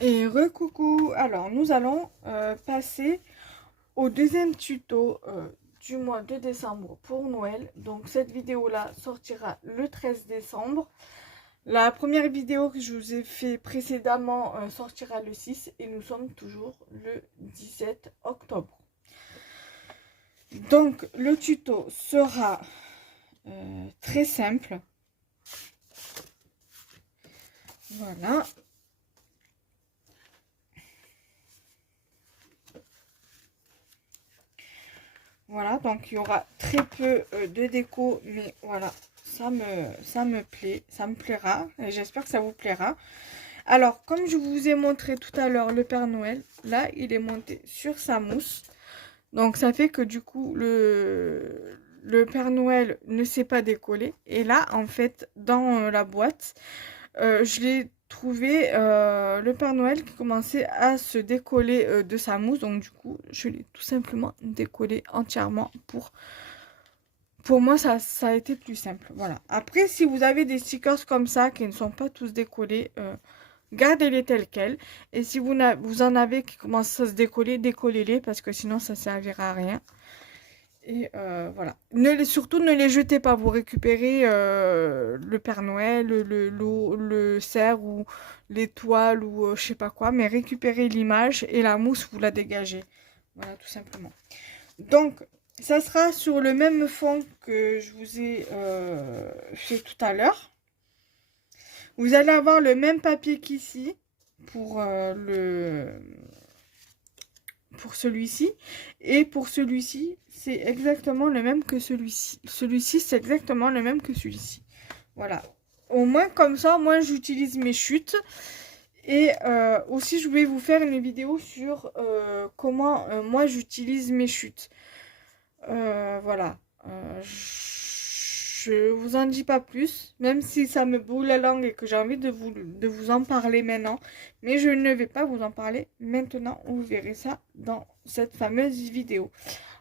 Et recoucou, alors nous allons passer au deuxième tuto du mois de décembre pour Noël. Donc cette vidéo là sortira le 13 décembre. La première vidéo que je vous ai fait précédemment sortira le 6 et nous sommes toujours le 17 octobre. Donc le tuto sera très simple. Voilà. Voilà, donc il y aura très peu de déco, mais voilà, ça me plaît, ça me plaira, et j'espère que ça vous plaira. Alors, comme je vous ai montré tout à l'heure le Père Noël, là, il est monté sur sa mousse. Donc, ça fait que du coup, le Père Noël ne s'est pas décollé. Et là, en fait, dans la boîte, je l'ai trouvé le Père Noël qui commençait à se décoller de sa mousse. Donc du coup, je l'ai tout simplement décollé entièrement pour moi, ça a été plus simple. Voilà. Après, si vous avez des stickers comme ça qui ne sont pas tous décollés, gardez-les tels quels. Et si vous en avez qui commencent à se décoller, décollez-les parce que sinon ça ne servira à rien. Et voilà. Surtout, ne les jetez pas. Vous récupérez le Père Noël, le cerf ou l'étoile ou je sais pas quoi. Mais récupérez l'image et la mousse, vous la dégagez. Voilà, tout simplement. Donc, ça sera sur le même fond que je vous ai fait tout à l'heure. Vous allez avoir le même papier qu'ici pour pour celui-ci. Et pour celui-ci, c'est exactement le même que celui-ci. Celui-ci, c'est exactement le même que celui-ci. Voilà. Au moins, comme ça, moi, j'utilise mes chutes. Et aussi, je vais vous faire une vidéo sur comment moi, j'utilise mes chutes. Voilà. Je vous en dis pas plus, même si ça me boule la langue et que j'ai envie de vous en parler maintenant. Mais je ne vais pas vous en parler maintenant. Vous verrez ça dans cette fameuse vidéo.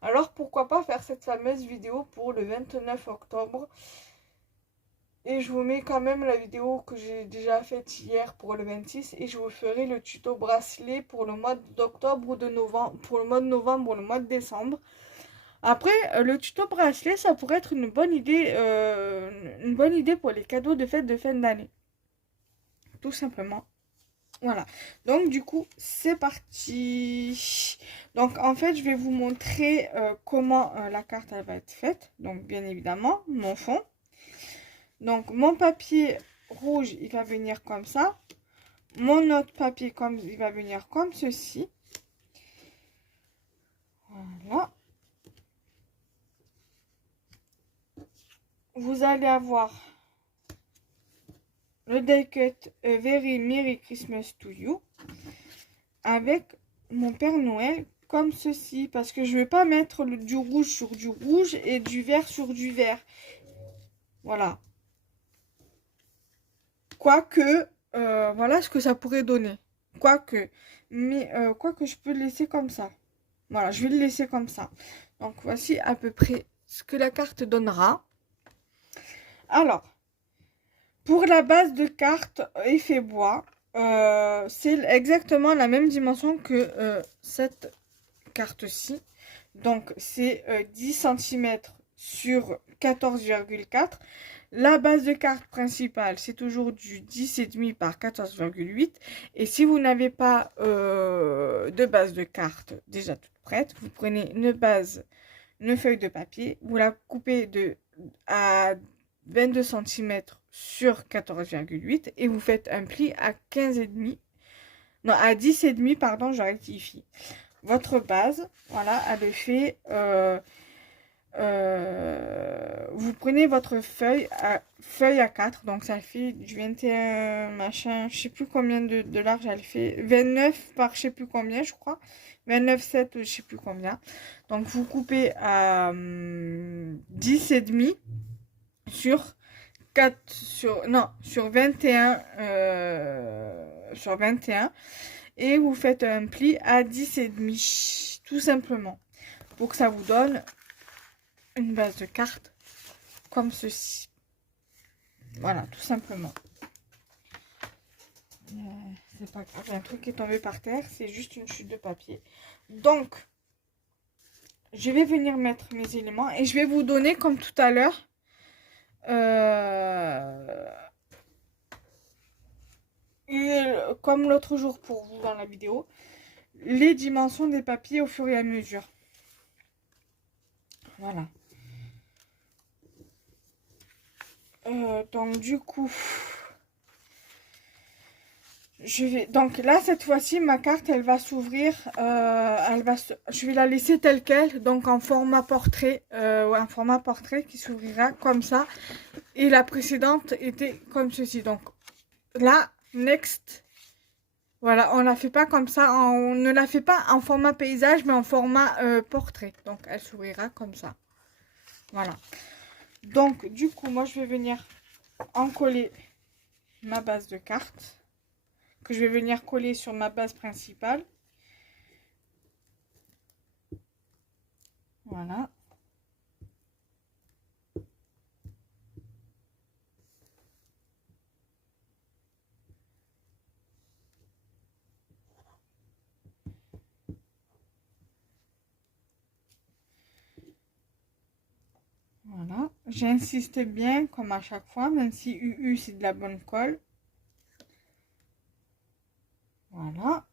Alors pourquoi pas faire cette fameuse vidéo pour le 29 octobre. Et je vous mets quand même la vidéo que j'ai déjà faite hier pour le 26. Et je vous ferai le tuto bracelet pour le mois d'octobre ou de novembre. Pour le mois de novembre ou le mois de décembre. Après, le tuto bracelet, ça pourrait être une bonne idée pour les cadeaux de fête de fin d'année. Tout simplement. Voilà. Donc, du coup, c'est parti. Donc, en fait, je vais vous montrer comment la carte elle va être faite. Donc, bien évidemment, mon fond. Donc, mon papier rouge, il va venir comme ça. Mon autre papier, il va venir comme ceci. Voilà. Vous allez avoir le die cut A Very Merry Christmas to You avec mon Père Noël comme ceci, parce que je ne vais pas mettre du rouge sur du rouge et du vert sur du vert. Voilà. Quoique, voilà ce que ça pourrait donner. Quoique, mais quoique je peux le laisser comme ça. Voilà, je vais le laisser comme ça. Donc voici à peu près ce que la carte donnera. Alors, pour la base de carte effet bois, c'est exactement la même dimension que cette carte-ci. Donc, c'est 10 cm sur 14,4. La base de carte principale, c'est toujours du 10,5 par 14,8. Et si vous n'avez pas de base de carte déjà toute prête, vous prenez une feuille de papier, vous la coupez à 22 cm sur 14,8 et vous faites un pli à 15,5. Non, à 10,5, pardon, je rectifie. Votre base, voilà, elle fait. Vous prenez votre feuille à 4, donc ça fait du 21 machin, je sais plus combien de large elle fait, 29 par je sais plus combien, je crois, 29,7, je sais plus combien. Donc vous coupez à 10,5 sur 4 sur 21 sur 21 et vous faites un pli à 10,5 tout simplement pour que ça vous donne une base de cartes comme ceci. Voilà, tout simplement. C'est pas grave, il y a un truc qui est tombé par terre, c'est juste une chute de papier. Donc, je vais venir mettre mes éléments et je vais vous donner, comme tout à l'heure, comme l'autre jour pour vous dans la vidéo, les dimensions des papiers au fur et à mesure. Voilà. Donc du coup, donc là cette fois-ci ma carte elle va s'ouvrir, je vais la laisser telle quelle, donc en format portrait, un format portrait qui s'ouvrira comme ça. Et la précédente était comme ceci. Donc là, next. Voilà, on la fait pas comme ça, on ne la fait pas en format paysage, mais en format portrait. Donc, elle s'ouvrira comme ça. Voilà. Donc, du coup, moi, je vais venir en coller ma base de cartes, que je vais venir coller sur ma base principale. Voilà. Voilà. J'insiste bien, comme à chaque fois, même si UU, c'est de la bonne colle. Voilà.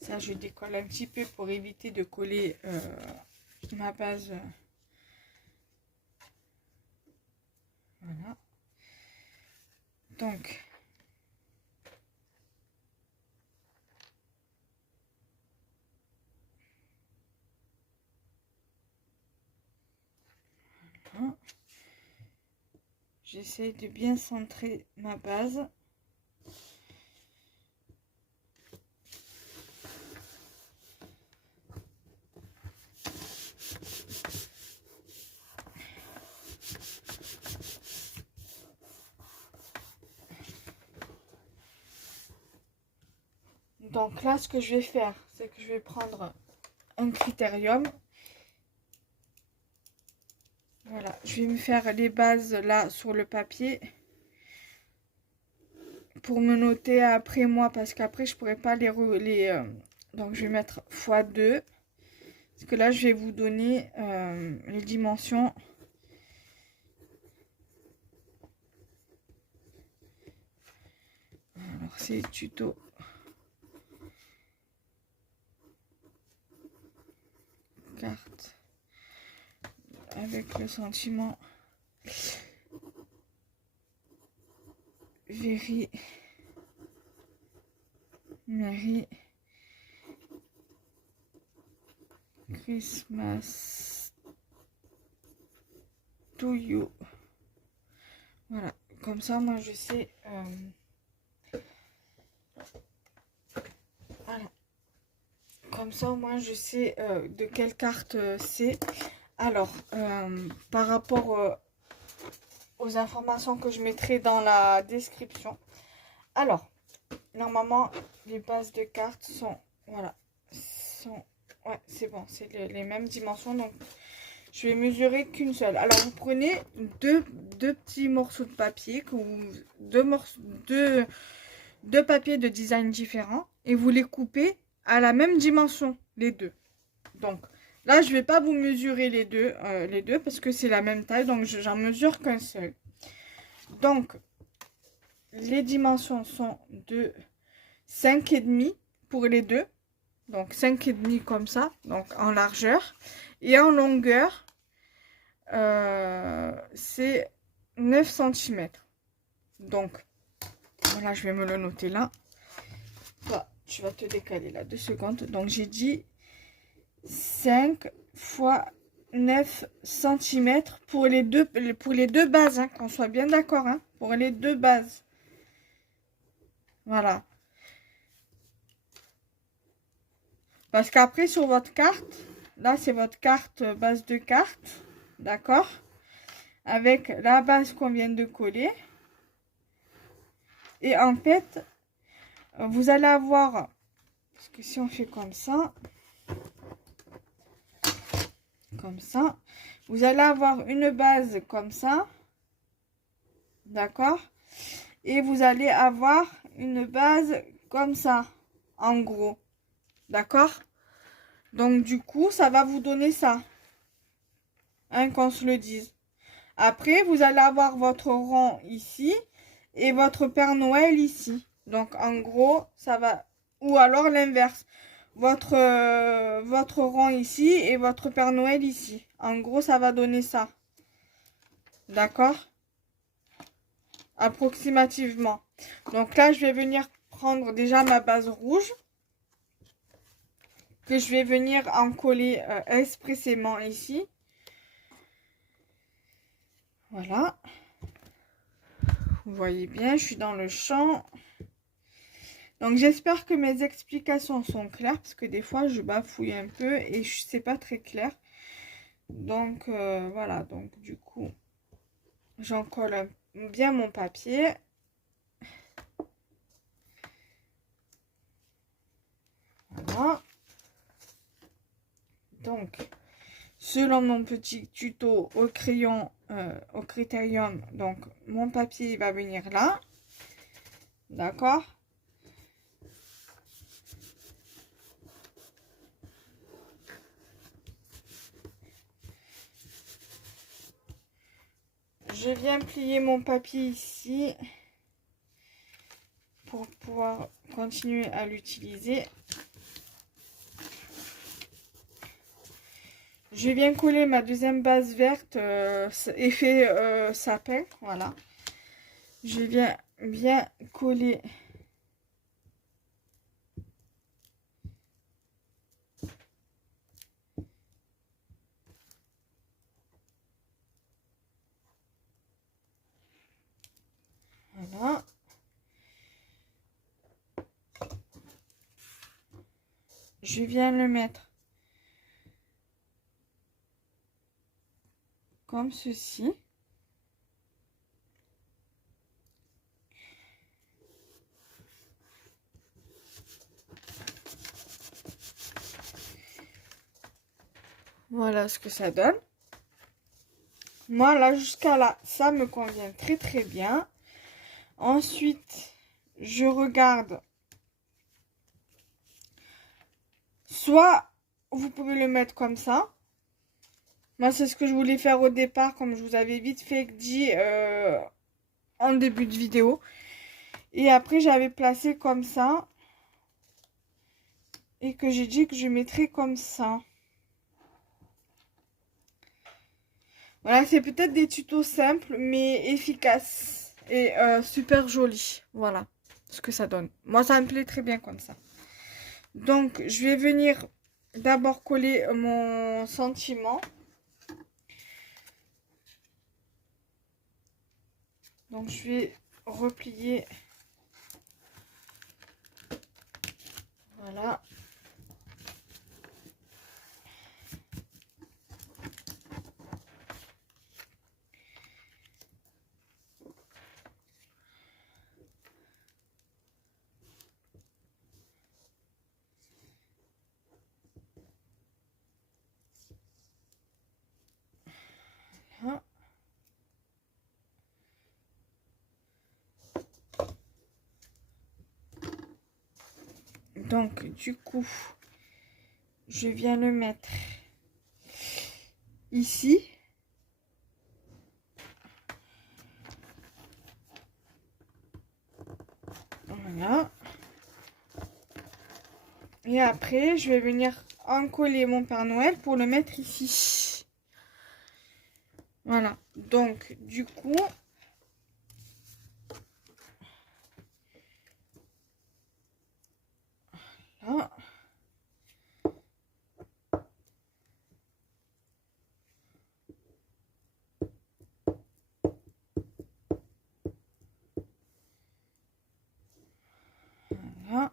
Ça, je décolle un petit peu pour éviter de coller ma base. Voilà. Donc, voilà. J'essaie de bien centrer ma base. Donc là, ce que je vais faire, c'est que je vais prendre un critérium. Voilà, je vais me faire les bases là sur le papier pour me noter après moi, parce qu'après je pourrais pas donc je vais mettre x2, parce que là je vais vous donner les dimensions. Alors c'est tuto carte avec le sentiment Very Merry Christmas to you. Voilà, comme ça moi je sais voilà. Comme ça moi je sais de quelle carte c'est. Alors par rapport aux informations que je mettrai dans la description. Alors normalement les bases de cartes sont, voilà, ouais, c'est bon, c'est les mêmes dimensions, donc je vais mesurer qu'une seule. Alors vous prenez deux petits morceaux de papier, deux papiers de design différents, et vous les coupez à la même dimension, les deux. Donc là je vais pas vous mesurer les deux parce que c'est la même taille, donc j'en mesure qu'un seul. Donc les dimensions sont de 5,5 pour les deux. Donc 5,5 comme ça, donc en largeur. Et en longueur, c'est 9 cm. Donc, voilà, je vais me le noter là. Toi, tu vas te décaler là 2 secondes. Donc, j'ai dit 5 fois 9 cm pour les deux bases, hein, qu'on soit bien d'accord, hein, pour les deux bases. Voilà. Parce qu'après, sur votre carte, là, c'est votre carte base de carte, d'accord? Avec la base qu'on vient de coller. Et en fait, vous allez avoir, parce que si on fait comme ça, vous allez avoir une base comme ça, d'accord? Et vous allez avoir une base comme ça, en gros. D'accord? Donc, du coup, ça va vous donner ça. Hein, qu'on se le dise. Après, vous allez avoir votre rond ici et votre Père Noël ici. Donc, en gros, ça va... Ou alors l'inverse. Votre rond ici et votre Père Noël ici. En gros, ça va donner ça. D'accord? Approximativement. Donc là, je vais venir prendre déjà ma base rouge. Que je vais venir en coller expressément ici. Voilà. Vous voyez bien, je suis dans le champ. Donc j'espère que mes explications sont claires. Parce que des fois, je bafouille un peu et je sais pas très clair. Donc voilà, donc du coup, j'en colle bien mon papier. Voilà. Donc, selon mon petit tuto au crayon, au Critérium, donc mon papier va venir là. D'accord? Je viens plier mon papier ici pour pouvoir continuer à l'utiliser. Je viens coller ma deuxième base verte, effet sapin, voilà. Je viens bien coller voilà. Je viens le mettre comme ceci. Voilà ce que ça donne. Moi, là, jusqu'à là, ça me convient très très bien. Ensuite, je regarde. Soit, vous pouvez le mettre comme ça. Moi, c'est ce que je voulais faire au départ, comme je vous avais vite fait dit en début de vidéo. Et après, j'avais placé comme ça. Et que j'ai dit que je mettrais comme ça. Voilà, c'est peut-être des tutos simples, mais efficaces. Et super jolis. Voilà ce que ça donne. Moi, ça me plaît très bien comme ça. Donc, je vais venir d'abord coller mon sentiment. Donc, je vais replier. Voilà. Voilà. Donc, du coup, je viens le mettre ici. Voilà. Et après, je vais venir en coller mon Père Noël pour le mettre ici. Voilà. Donc, du coup, là. Voilà.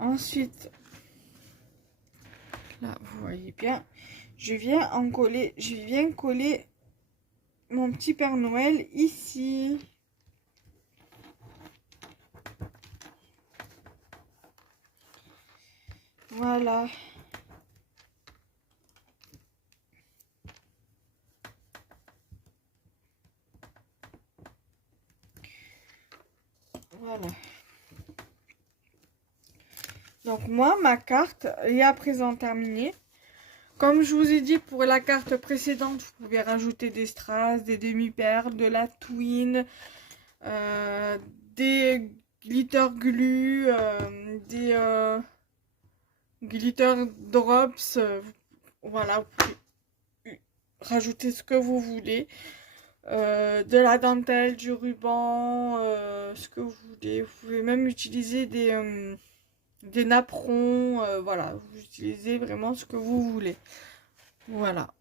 Ensuite, là, vous voyez bien, je viens coller mon petit Père Noël ici. Voilà. Voilà. Donc moi, ma carte est à présent terminée. Comme je vous ai dit pour la carte précédente, vous pouvez rajouter des strass, des demi-perles, de la twin, des glitter glue, des glitter drops. Voilà, vous pouvez rajouter ce que vous voulez. De la dentelle, du ruban, ce que vous voulez. Vous pouvez même utiliser des napperons. Voilà, vous utilisez vraiment ce que vous voulez. Voilà.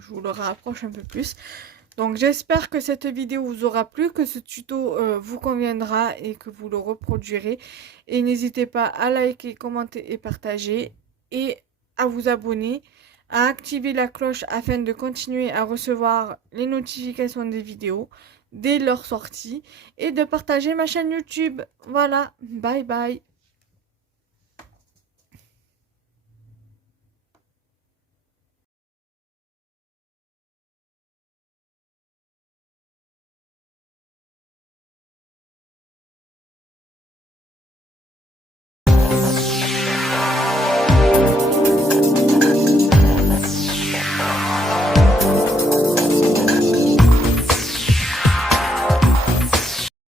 Je vous le rapproche un peu plus. Donc j'espère que cette vidéo vous aura plu, que ce tuto vous conviendra et que vous le reproduirez. Et n'hésitez pas à liker, commenter et partager. Et à vous abonner, à activer la cloche afin de continuer à recevoir les notifications des vidéos dès leur sortie. Et de partager ma chaîne YouTube. Voilà, bye bye.